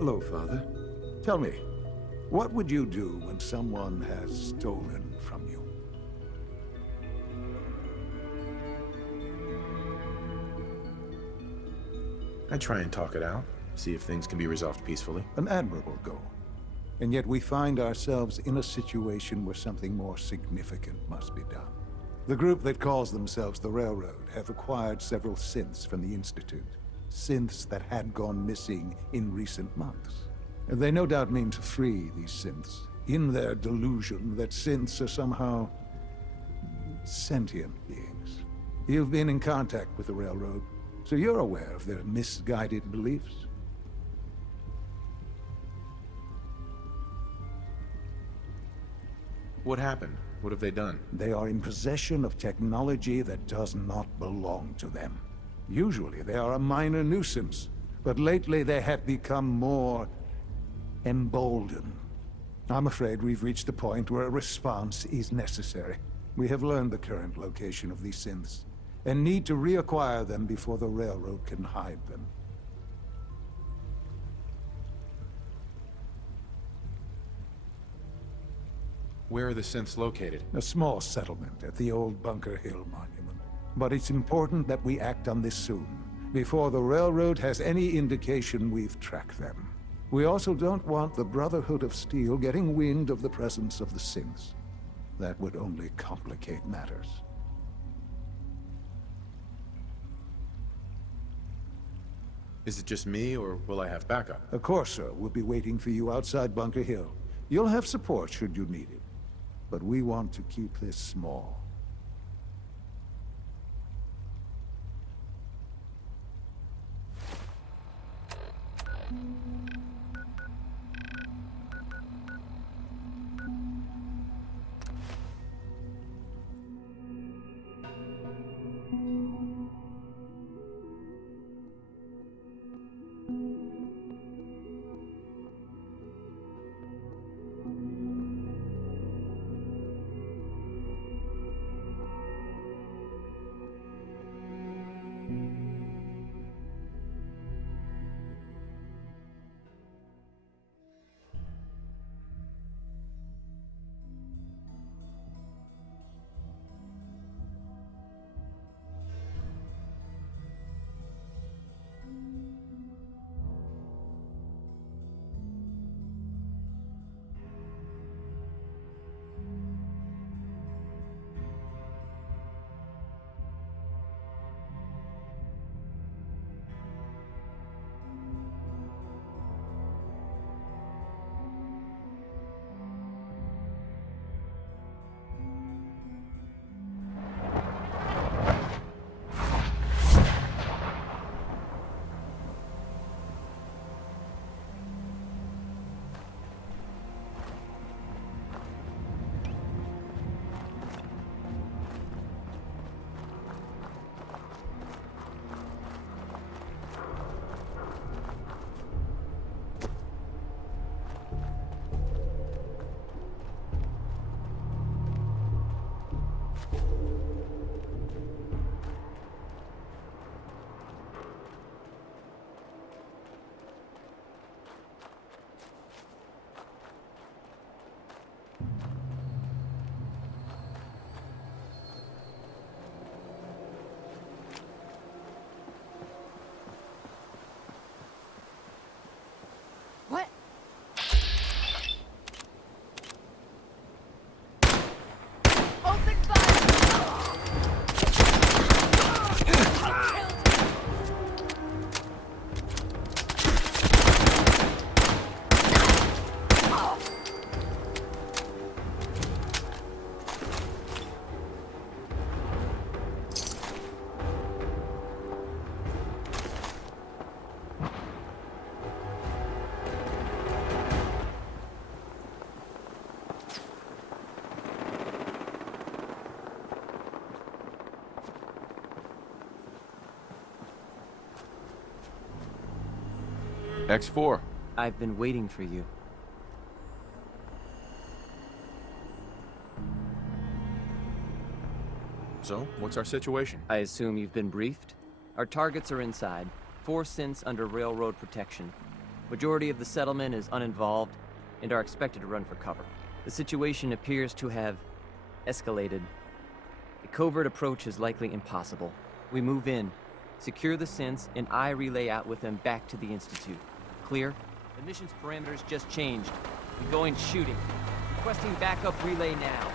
Hello, Father. Tell me, what would you do when someone has stolen from you? I try and talk it out, see if things can be resolved peacefully. An admirable goal. And yet we find ourselves in a situation where something more significant must be done. The group that calls themselves the Railroad have acquired several synths from the Institute. Synths that had gone missing in recent months. And they no doubt mean to free these synths, in their delusion that synths are somehow sentient beings. You've been in contact with the Railroad, so you're aware of their misguided beliefs. What happened? What have they done? They are in possession of technology that does not belong to them. Usually they are a minor nuisance, but lately they have become more emboldened. I'm afraid we've reached the point where a response is necessary. We have learned the current location of these synths, and need to reacquire them before the Railroad can hide them. Where are the synths located? A small settlement at the old Bunker Hill Monument. But it's important that we act on this soon, before the Railroad has any indication we've tracked them. We also don't want the Brotherhood of Steel getting wind of the presence of the synths. That would only complicate matters. Is it just me, or will I have backup? Of course, sir. We'll be waiting for you outside Bunker Hill. You'll have support should you need it. But we want to keep this small. What? Open fire! X4. I've been waiting for you. So, what's our situation? I assume you've been briefed? Our targets are inside. 4 synths under railroad protection. Majority of the settlement is uninvolved and are expected to run for cover. The situation appears to have escalated. A covert approach is likely impossible. We move in, secure the synths, and I relay out with them back to the Institute. Clear? The mission's parameters just changed. We go in shooting. Requesting backup relay now.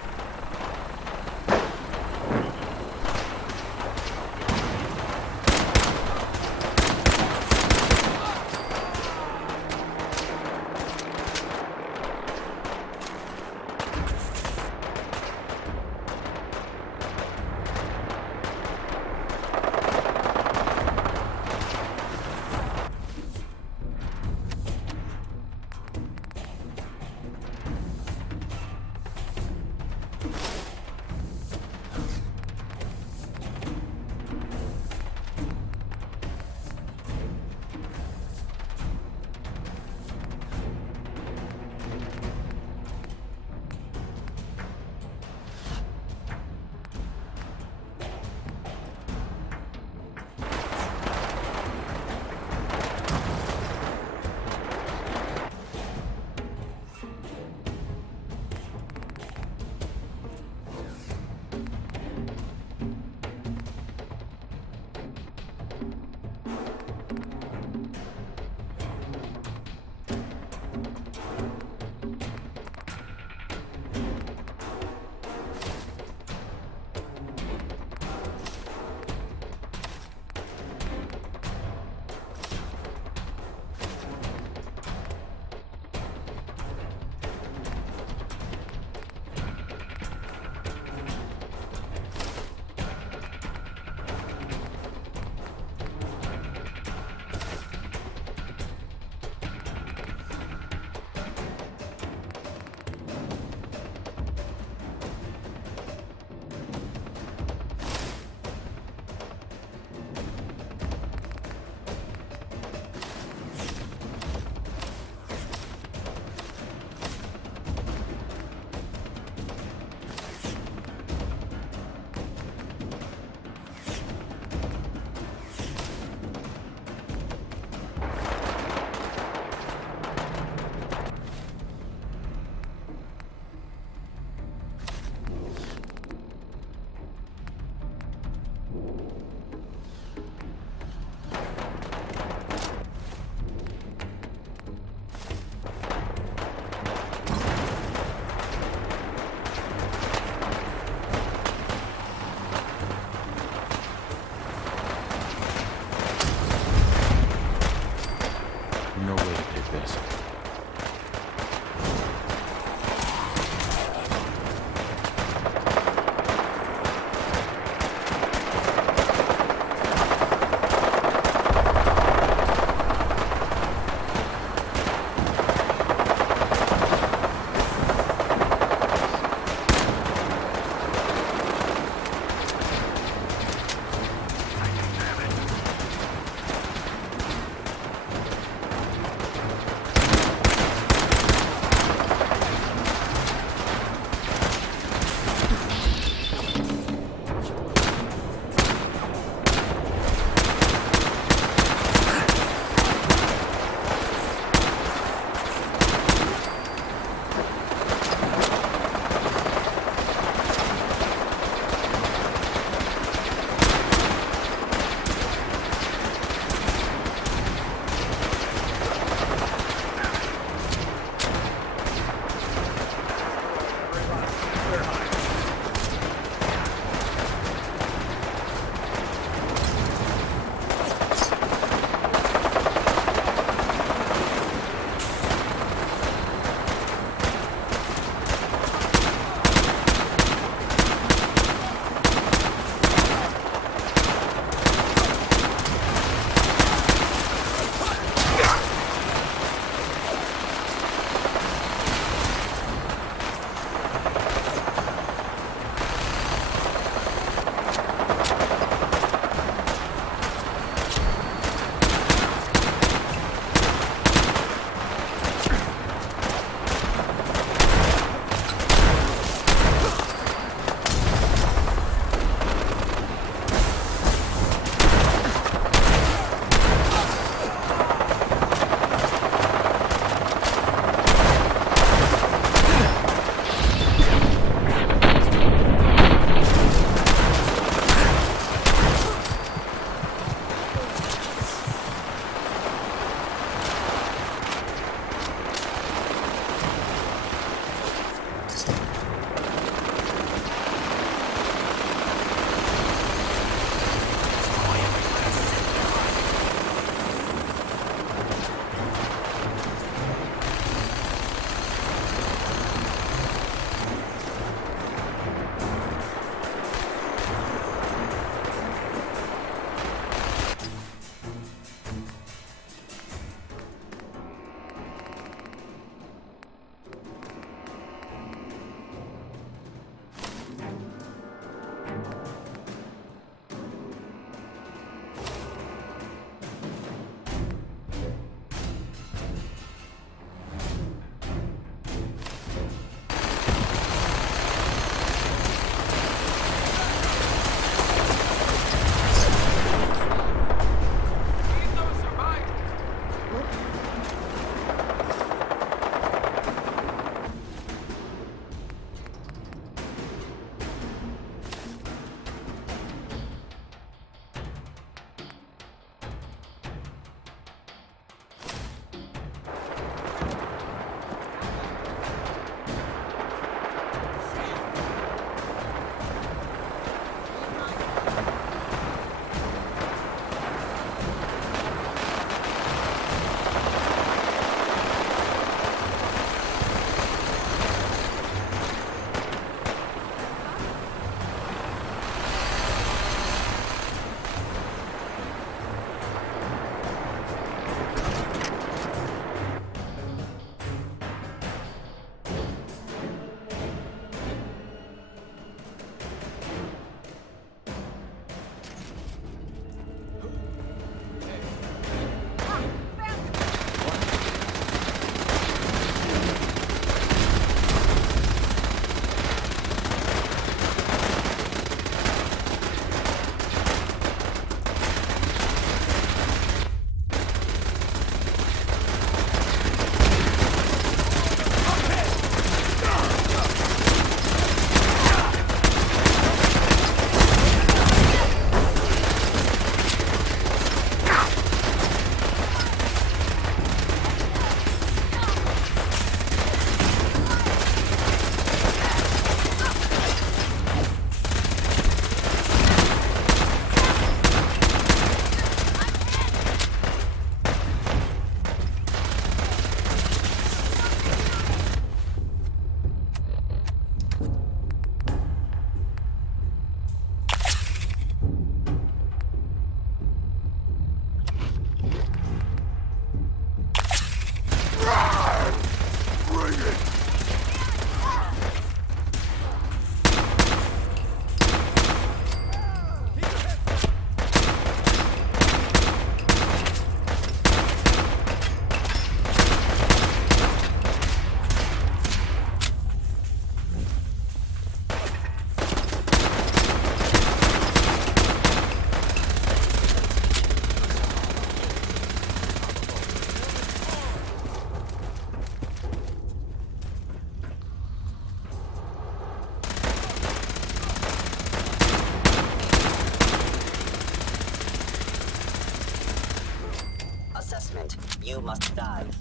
basement. You must dive.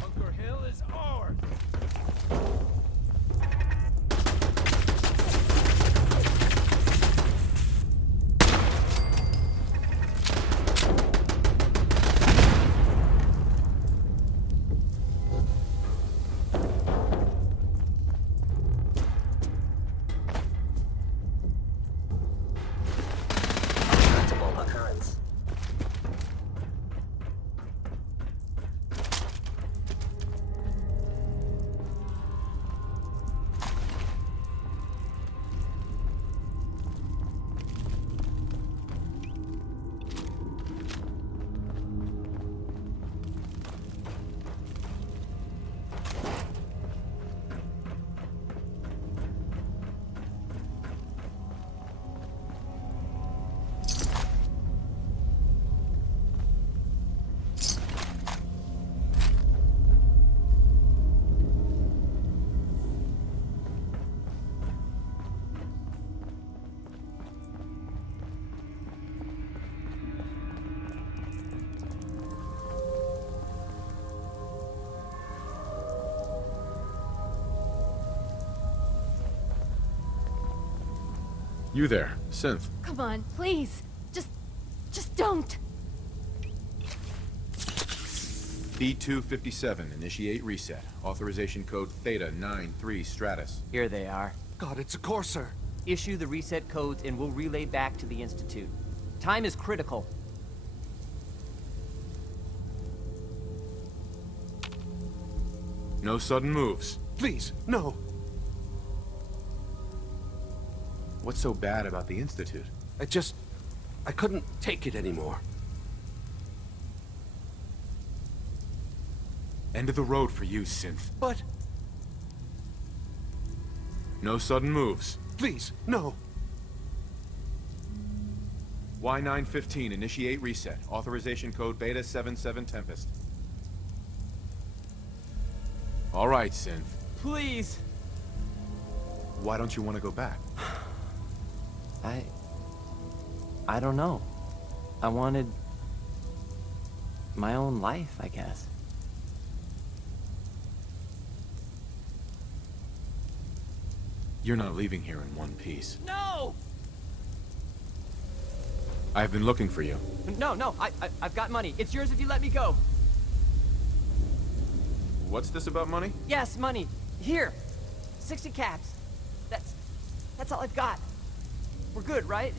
Bunker Hill is ours! Multiple occurrence. You there, Synth. Come on, please. Just don't. B257, initiate reset. Authorization code Theta 93 Stratus. Here they are. God, it's a Courser. Issue the reset codes and we'll relay back to the Institute. Time is critical. No sudden moves. Please, no. What's so bad about the Institute? I couldn't take it anymore. End of the road for you, Synth. But, No sudden moves. please, no. Y915, initiate reset. Authorization code Beta 77 Tempest. All right, Synth. Please. Why don't you want to go back? I don't know. I wanted my own life, I guess. You're not leaving here in one piece. No! I've been looking for you. No, I've got money. It's yours if you let me go. What's this about money? Yes, money. Here. 60 caps. That's all I've got. We're good, right?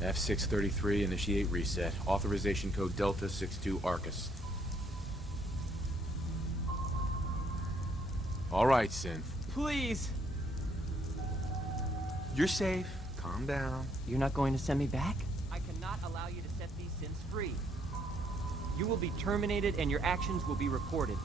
F633, initiate reset. Authorization code Delta 62 Arcus. All right, Synth. Please. You're safe. Calm down. You're not going to send me back? I cannot allow you to set these sins free. You will be terminated and your actions will be reported.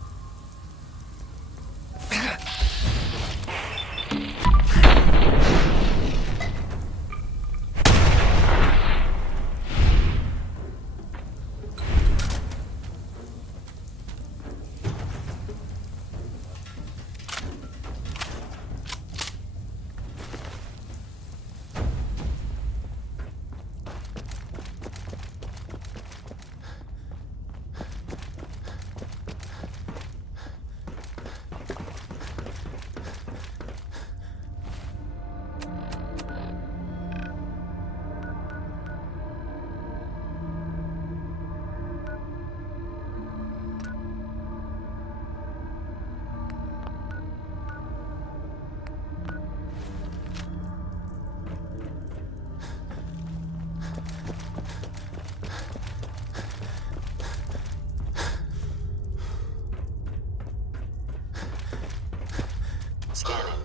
Scanning.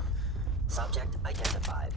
Subject identified.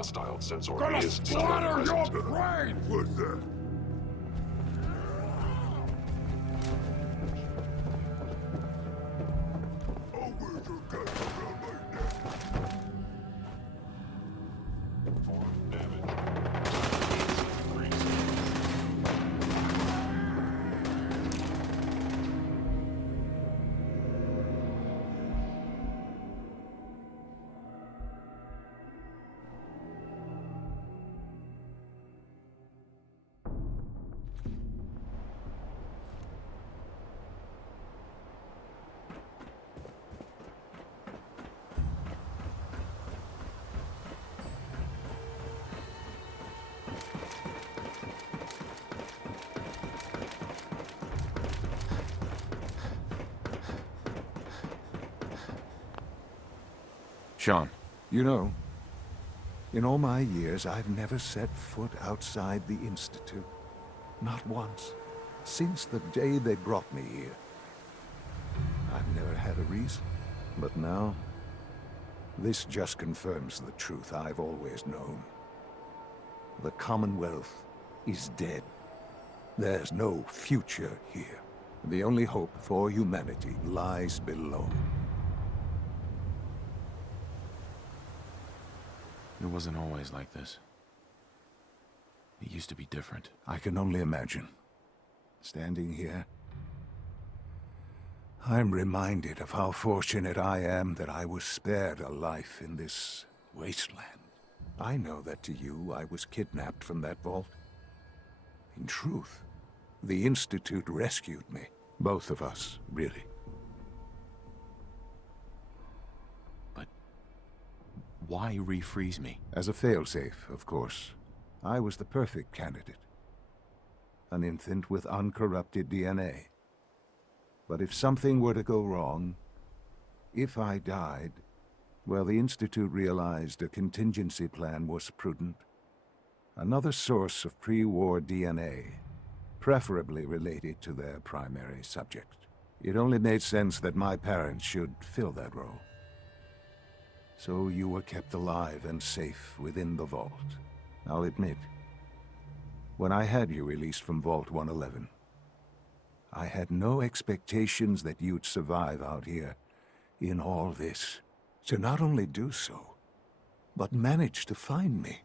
hostile sensor Gonna is still splatter your present. brain with it! Damage. Increase. Sean, You know, in all my years, I've never set foot outside the Institute. Not once. Since the day they brought me here. I've never had a reason. But now, this just confirms the truth I've always known. The Commonwealth is dead. There's no future here. The only hope for humanity lies below. it wasn't always like this. It used to be different. I can only imagine. Standing here, I'm reminded of how fortunate I am that I was spared a life in this wasteland. I know that to you, I was kidnapped from that vault. In truth, the Institute rescued me. Both of us, really. But why refreeze me? As a failsafe, of course. I was the perfect candidate. An infant with uncorrupted DNA. But if something were to go wrong, if I died, well, the Institute realized a contingency plan was prudent. Another source of pre-war DNA, preferably related to their primary subject. It only made sense that my parents should fill that role. So you were kept alive and safe within the vault. I'll admit, when I had you released from Vault 111, I had no expectations that you'd survive out here in all this. To not only do so, but manage to find me.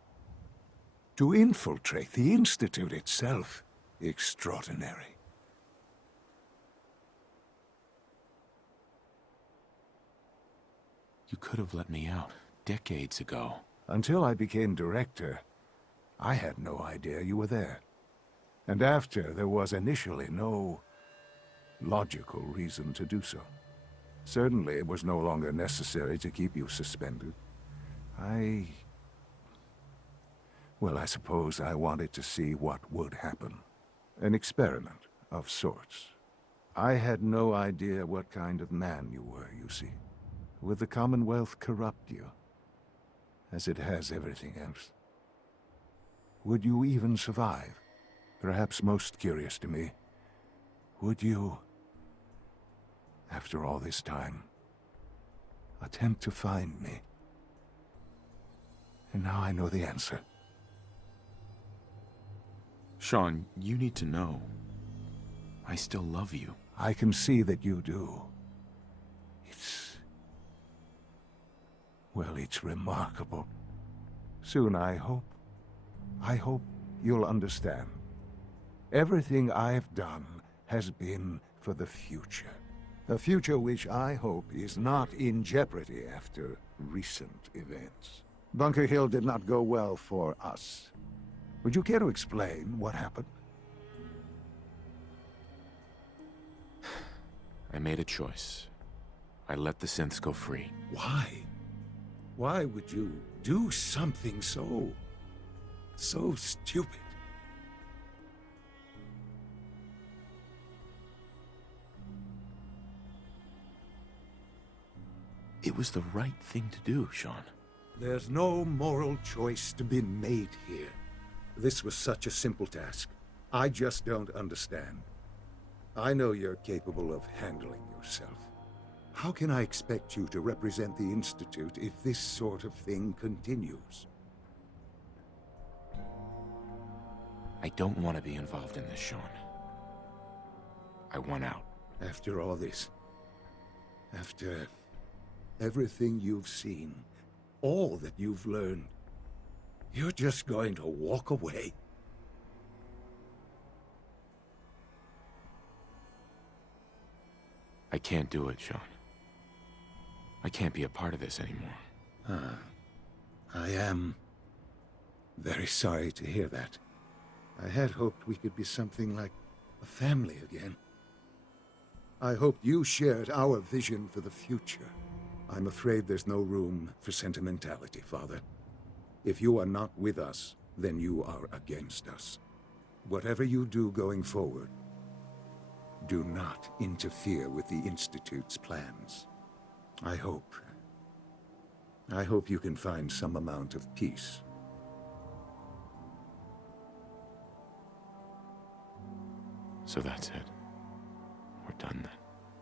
To infiltrate the Institute itself. Extraordinary. You could have let me out decades ago. Until I became director, I had no idea you were there. And after, there was initially no logical reason to do so. Certainly, it was no longer necessary to keep you suspended. Well, I suppose I wanted to see what would happen. An experiment of sorts. I had no idea what kind of man you were, you see. Would the Commonwealth corrupt you? As it has everything else? Would you even survive? Perhaps most curious to me, would you, after all this time, attempt to find me? And now I know the answer. Sean, you need to know. I still love you. I can see that you do. Well, it's remarkable. Soon, I hope you'll understand. Everything I've done has been for the future. A future which I hope is not in jeopardy after recent events. Bunker Hill did not go well for us. Would you care to explain what happened? I made a choice. I let the synths go free. Why? Why would you do something so stupid? It was the right thing to do, Sean. There's no moral choice to be made here. This was such a simple task. I just don't understand. I know you're capable of handling yourself. How can I expect you to represent the Institute if this sort of thing continues? I don't want to be involved in this, Sean. I want out. After all this, after everything you've seen, all that you've learned, you're just going to walk away? I can't do it, Sean. I can't be a part of this anymore. I am very sorry to hear that. I had hoped we could be something like a family again. I hoped you shared our vision for the future. I'm afraid there's no room for sentimentality, Father. If you are not with us, then you are against us. Whatever you do going forward, do not interfere with the Institute's plans. I hope you can find some amount of peace. So that's it. We're done then.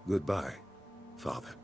Goodbye, Father.